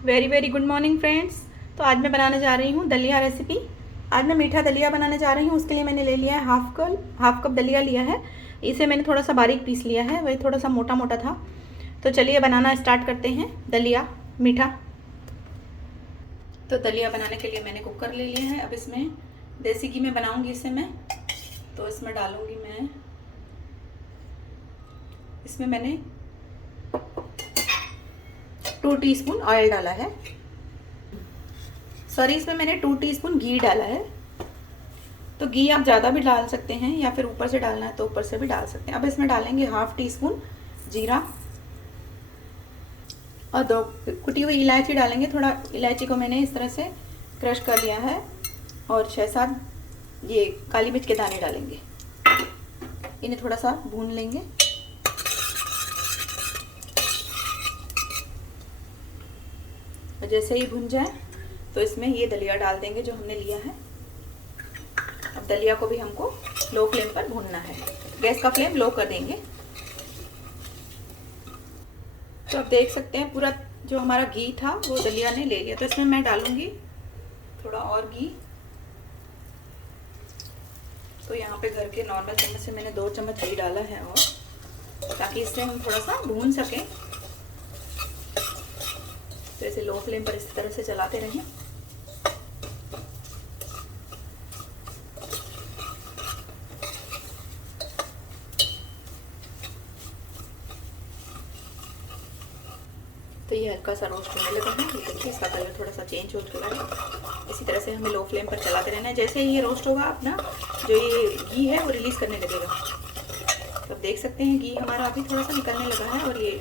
Very very good morning friends. तो आज मैं बनाने जा रही हूँ दलिया रेसिपी। आज मैं मीठा दलिया बनाने जा रही हूँ। उसके लिए मैंने ले लिया है हाफ कप दलिया लिया है। इसे मैंने थोड़ा सा बारीक पीस लिया है, वही थोड़ा सा मोटा मोटा था। तो चलिए बनाना स्टार्ट करते हैं दलिया मीठा। तो दलिया बनाने के लिए मैंने कुकर ले लिया है। अब इसमें देसी घी में बनाऊँगी इसे मैं। तो इसमें डालूँगी मैं, इसमें मैंने 2 टीस्पून ऑयल डाला है। सॉरी, इसमें मैंने 2 टीस्पून घी डाला है। तो घी आप ज़्यादा भी डाल सकते हैं या फिर ऊपर से डालना है तो ऊपर से भी डाल सकते हैं। अब इसमें डालेंगे हाफ टी स्पून जीरा और 2 कुटी हुई इलायची डालेंगे। थोड़ा इलायची को मैंने इस तरह से क्रश कर लिया है और 6-7 ये काली मिर्च के दाने डालेंगे। इन्हें थोड़ा सा भून लेंगे। और जैसे ही भुन जाए तो इसमें ये दलिया डाल देंगे जो हमने लिया है। अब दलिया को भी हमको लो फ्लेम पर भूनना है। गैस का फ्लेम लो कर देंगे। तो आप देख सकते हैं पूरा जो हमारा घी था वो दलिया ने ले लिया। तो इसमें मैं डालूंगी थोड़ा और घी। तो यहाँ पे घर के नॉर्मल चम्मच से मैंने 2 चम्मच घी डाला है, और ताकि इससे हम थोड़ा सा भून सकें। तो इसे लो फ्लेम पर इस तरह से चलाते रहें। तो ये हल्का सा रोस्ट होने लगा है। ये देखिए इसका कलर थोड़ा सा चेंज हो चुका है। इसी तरह से हमें लो फ्लेम पर चलाते रहना है। जैसे ही ये रोस्ट होगा अपना जो ये घी है वो रिलीज़ करने लगेगा। तो आप देख सकते हैं घी हमारा अभी थोड़ा सा निकलने लगा है और ये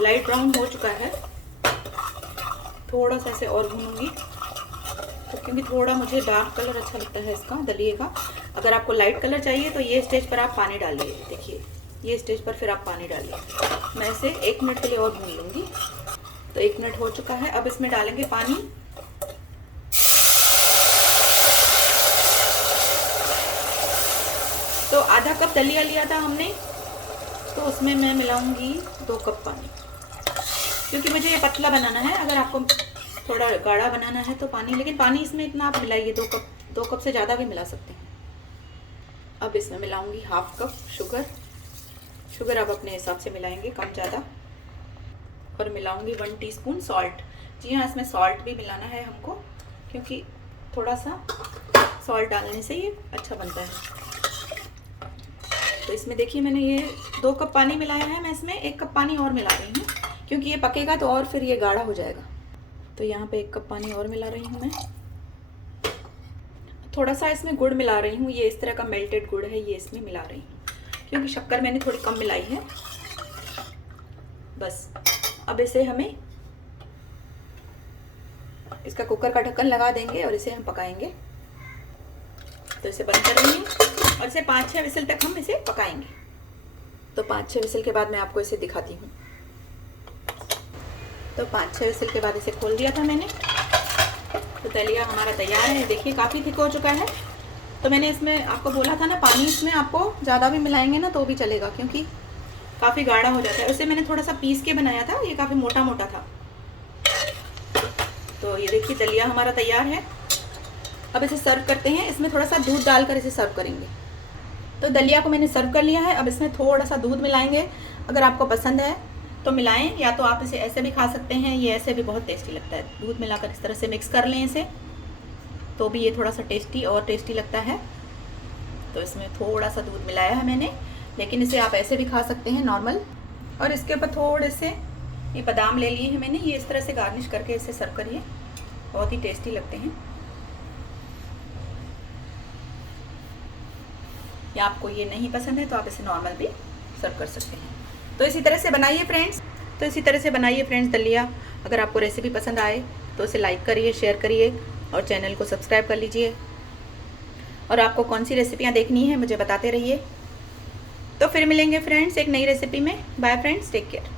लाइट ब्राउन हो चुका है। थोड़ा सा इसे और भूनूंगी, तो क्योंकि थोड़ा मुझे डार्क कलर अच्छा लगता है इसका दलिए का। अगर आपको लाइट कलर चाहिए तो ये स्टेज पर आप पानी डालिए। देखिए ये स्टेज पर फिर आप पानी डालिए। मैं इसे 1 मिनट के लिए और भून लूँगी। तो 1 मिनट हो चुका है। अब इसमें डालेंगे पानी। तो आधा कप दलिया लिया था हमने, तो उसमें मैं मिलाऊंगी 2 कप पानी, क्योंकि मुझे ये पतला बनाना है। अगर आपको थोड़ा गाढ़ा बनाना है तो पानी, लेकिन पानी इसमें इतना आप मिलाइए 2 कप से ज़्यादा भी मिला सकते हैं। अब इसमें मिलाऊंगी हाफ कप शुगर आप अपने हिसाब से मिलाएंगे, कम ज़्यादा। और मिलाऊंगी 1 टीस्पून सॉल्ट। जी हाँ, इसमें सॉल्ट भी मिलाना है हमको, क्योंकि थोड़ा सा सॉल्ट डालने से ये अच्छा बनता है। तो इसमें देखिए मैंने ये 2 कप पानी मिलाया है। मैं इसमें 1 कप पानी और मिला रही हूँ, क्योंकि ये पकेगा तो और फिर ये गाढ़ा हो जाएगा। तो यहाँ पे 1 कप पानी और मिला रही हूँ मैं। थोड़ा सा इसमें गुड़ मिला रही हूँ। ये इस तरह का मेल्टेड गुड़ है, ये इसमें मिला रही हूँ, क्योंकि शक्कर मैंने थोड़ी कम मिलाई है। बस अब इसे हमें इसका कुकर का ढक्कन लगा देंगे और इसे हम पकाएंगे। तो इसे बंद कर देंगे और इसे 5-6 विसल तक हम इसे पकाएंगे। तो 5-6 विसल के बाद मैं आपको इसे दिखाती हूँ। तो 5-6 विसल के बाद इसे खोल दिया था मैंने। तो दलिया हमारा तैयार है। देखिए काफ़ी थिक हो चुका है। तो मैंने इसमें आपको बोला था ना, पानी इसमें आपको ज़्यादा भी मिलाएंगे ना तो भी चलेगा, क्योंकि काफ़ी गाढ़ा हो जाता है। उसे मैंने थोड़ा सा पीस के बनाया था, ये काफ़ी मोटा मोटा था। तो ये देखिए दलिया हमारा तैयार है। अब इसे सर्व करते हैं। इसमें थोड़ा सा दूध डालकर इसे सर्व करेंगे। तो दलिया को मैंने सर्व कर लिया है। अब इसमें थोड़ा सा दूध मिलाएंगे। अगर आपको पसंद है तो मिलाएं, या तो आप इसे ऐसे भी खा सकते हैं। ये ऐसे भी बहुत टेस्टी लगता है। दूध मिलाकर इस तरह से मिक्स कर लें इसे, तो भी ये थोड़ा सा टेस्टी लगता है। तो इसमें थोड़ा सा दूध मिलाया है मैंने, लेकिन इसे आप ऐसे भी खा सकते हैं नॉर्मल। और इसके ऊपर थोड़े से ये बादाम ले लिए हैं मैंने, ये इस तरह से गार्निश करके इसे सर्व करिए, बहुत ही टेस्टी लगते हैं। या आपको ये नहीं पसंद है तो आप इसे नॉर्मल भी सर्व कर सकते हैं। तो इसी तरह से बनाइए फ्रेंड्स दलिया। अगर आपको रेसिपी पसंद आए तो इसे लाइक करिए, शेयर करिए और चैनल को सब्सक्राइब कर लीजिए। और आपको कौन सी रेसिपियाँ देखनी है मुझे बताते रहिए। तो फिर मिलेंगे फ्रेंड्स एक नई रेसिपी में। Bye friends, take care.